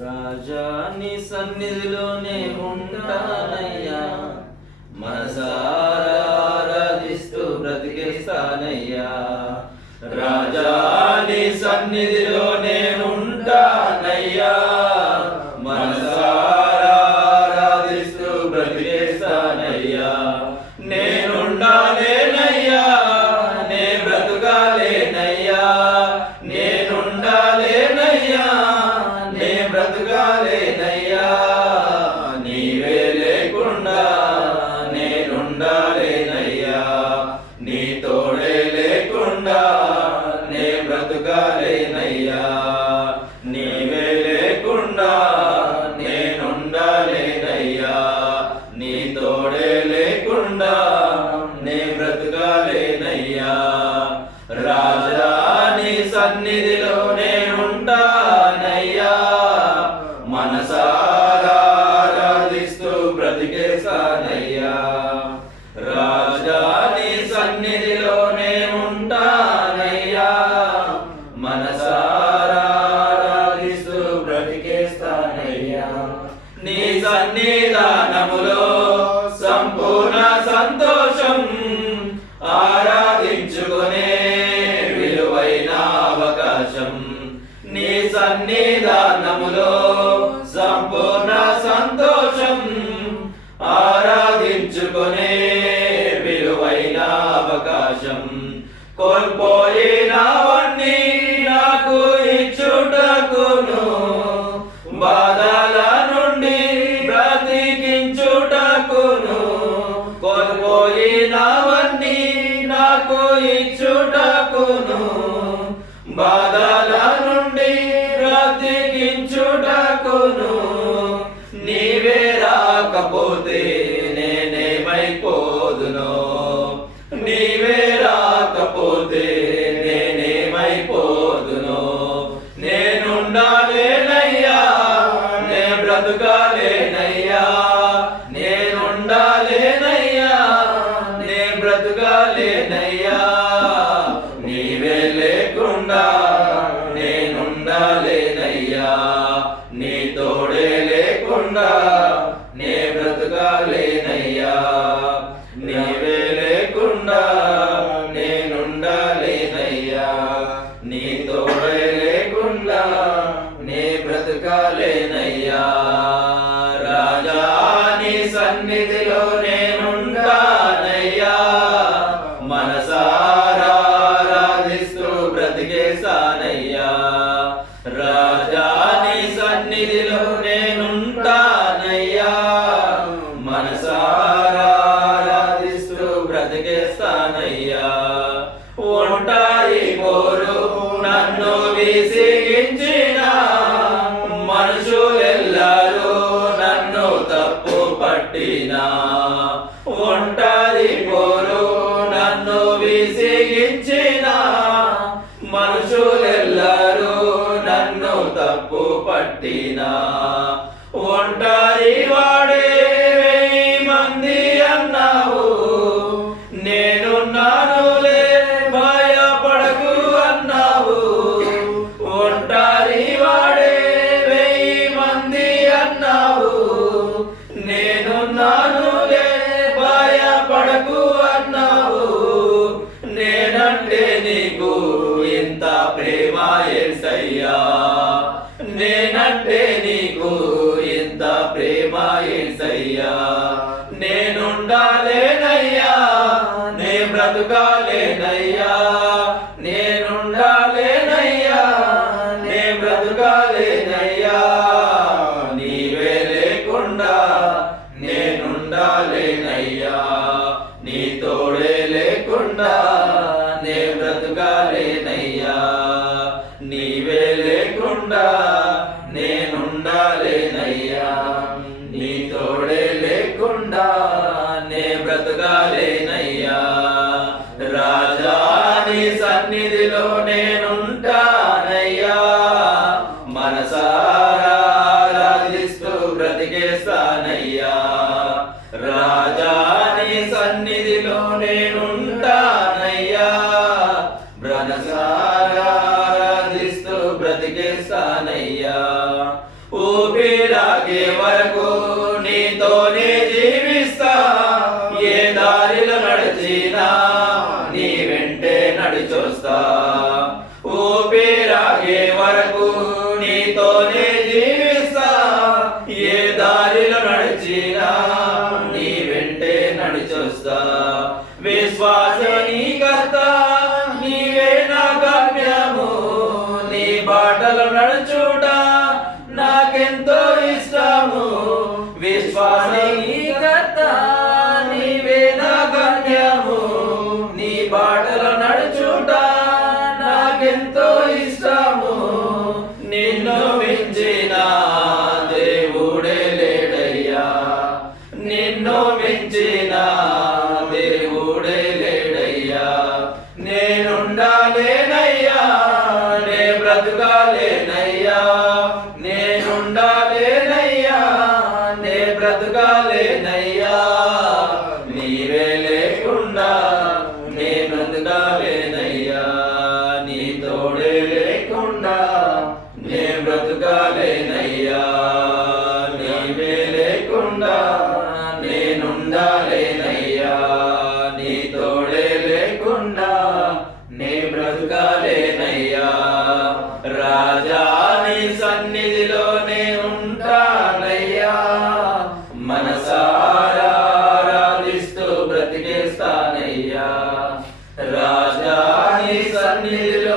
రాజా నీ సన్నిధిలోనే ఉంటానయ్యా, మనసారా ఆరాధిస్తూ బ్రతికేస్తానయ్యా. రాజా నీ సన్నిధిలోనే ఉంటానయ్యా, మనసారా ఆరాధిస్తూ బ్రతికేస్తానయ్యా. నేనుండాలేనయ్యా, నే బ్రతుకాలేనయ్యా, నేనుండాలేనయ్యా, నే బ్రతుకాలేనయ్యా. నీవే లేకుండా నేనుండాలేనయ్యా, నీ తోడే లేకుండా నే బ్రతుకాలేనయ్యా. నీవే లేకుండా నేనుండాలేనయ్యా, నీ తోడే లేకుండా నే బ్రతుకాలేనయ్యా. రాజా నీ సన్నిధిలో నేనుంటానయ్యా, మనసారా ఆరాధిస్తూ బ్రతికేస్తానయ్యా. రాజా నీ సన్నిధిలో నేనుంటానయ్యా, మనసారా ఆరాధిస్తూ బ్రతికేస్తానయ్యా. నీ సన్నిధానములో సంపూర్ణ సంతోషం, ఆరాధించుకునే విలువైన అవకాశం. నీ సన్నిధానములో సంపూర్ణ సంతోషం, ఆరాధించుకునే విలువైన అవకాశం. కోల్పోయినవన్నీ నాకు ఇచ్చుటకును, బాధల నుండి బ్రతికించుటకును. కోల్పోయినవన్నీ నాకు ఇచ్చుటకును, బాధల నుండి బ్రతికించుటకును. నీవే రాకపోతే నేనేమైపోదునో, నీవే రాకపోతే నేనేమైపోదునో. నేనుండాలేనయ్యా, నే బ్రతుకాలేనయ్యా, నేనుండాలేనయ్యా, నే బ్రతుకాలేనయ్యా. నీవే లేకుండా నేనుండాలేనయ్యా, నీ తోడే లేకుండా నే బ్రతుకాలేనయ్యా. నీవే లేకుండా నేనుండాలేనయ్యా, నీ తోడే లేకుండా నే బ్రతుకాలేనయ్యా. రాజా నీ సన్నిధిలో నేనుంటానయ్యా, మనసారా ఆరాధిస్తూ బ్రతికేస్తానయ్యా. రాజా నీ సన్నిధిలో నేనుంటానయ్యా, మనసారా ఆరాధిస్తూ బ్రతికేస్తానయ్యా. ఒంటరి పోరు నన్ను విసిగించిన మనుషులెల్లరూ నన్ను తప్పు పట్టినా. ఒంటరి పోరు నన్ను విసిగించిన మనుషులెల్లరూ నన్ను తప్పు పట్టినా. ఒంటరి వాడే 1000 మంది అన్నావు, నేనున్నానులే భయపడకు అన్నావు. ఒంటరి వాడే 1000 మంది అన్నావు, నేనున్నానులే భయపడకు అన్నావు. నేనంటే నీకు ఇంత ప్రేమ యేసయ్యా, నేనంటే నీకు ఇంత ప్రేమ యేసయ్యా. నేనుండాలేనయ్యా, నే బ్రతుకాలేనయ్యా, నేనుండాలేనయ్యా, నే బ్రతుకాలేనయ్యా. నీవే లేకుండా నేనుండాలేనయ్యా, నీ తోడే లేకుండా నే బ్రతుకాలేనయ్యా. నీవే లేకుండా నేనుండాలేనయ్యా, నీ తోడే లేకుండా నే బ్రతుకాలేనయ్యా. రాజా నీ సన్నిధిలో నేనుంటానయ్యా, మనసారా ఆరాధిస్తూ బ్రతికేస్తానయ్యా. రాజా నీ సన్నిధిలో నేనుంటానయ్యా, మనసారా ఆరాధిస్తూ బ్రతికేస్తానయ్యా. ఊపిరాగే వరకు నీతోనే జీవిస్తా, ఏ దారిలో నడిచినా నీ వెంటే నడిచొస్తా. ఊపిరాగే వరకు నీతోనే జీవిస్తా, ఏ దారిలో నడిచినా నీ వెంటే నడిచొస్తా. విశ్వాసనీకర్త నీవే నా గమ్యము, నీ బాటలు నడుచుట నాకెంతో ఇష్టము. విశ్వాసనీకర్త నీవే నా గమ్యము, నీ బాటలు నడుచుట నాకెంతో ఇష్టము. నిన్ను మించిన దేవుడే లేడయ్యా, నిన్ను మించిన దేవుడే లేడయ్యా. నేనుండాలేనయ్యా, నే బ్రతుకాలేనయ్యా, నేనుండాలేనయ్యా, నే బ్రతుకాలేనయ్యా. నీవే లేకుండా నే బ్రతుకాలేనయ్యా, నీ తోడే లేకుండా నే బ్రతుకాలేనయ్యా. నీవే లేకుండా నేనుండాలేనయ్యా, నీ తోడే లేకుండా నే బ్రతుకాలేనయ్యా. రాజా నీ సన్నిధిలోనే ఉంటానయ్యా, మనసారా ఆరాధిస్తూ బ్రతికేస్తానయ్యా. రాజా నీ సన్నిధిలో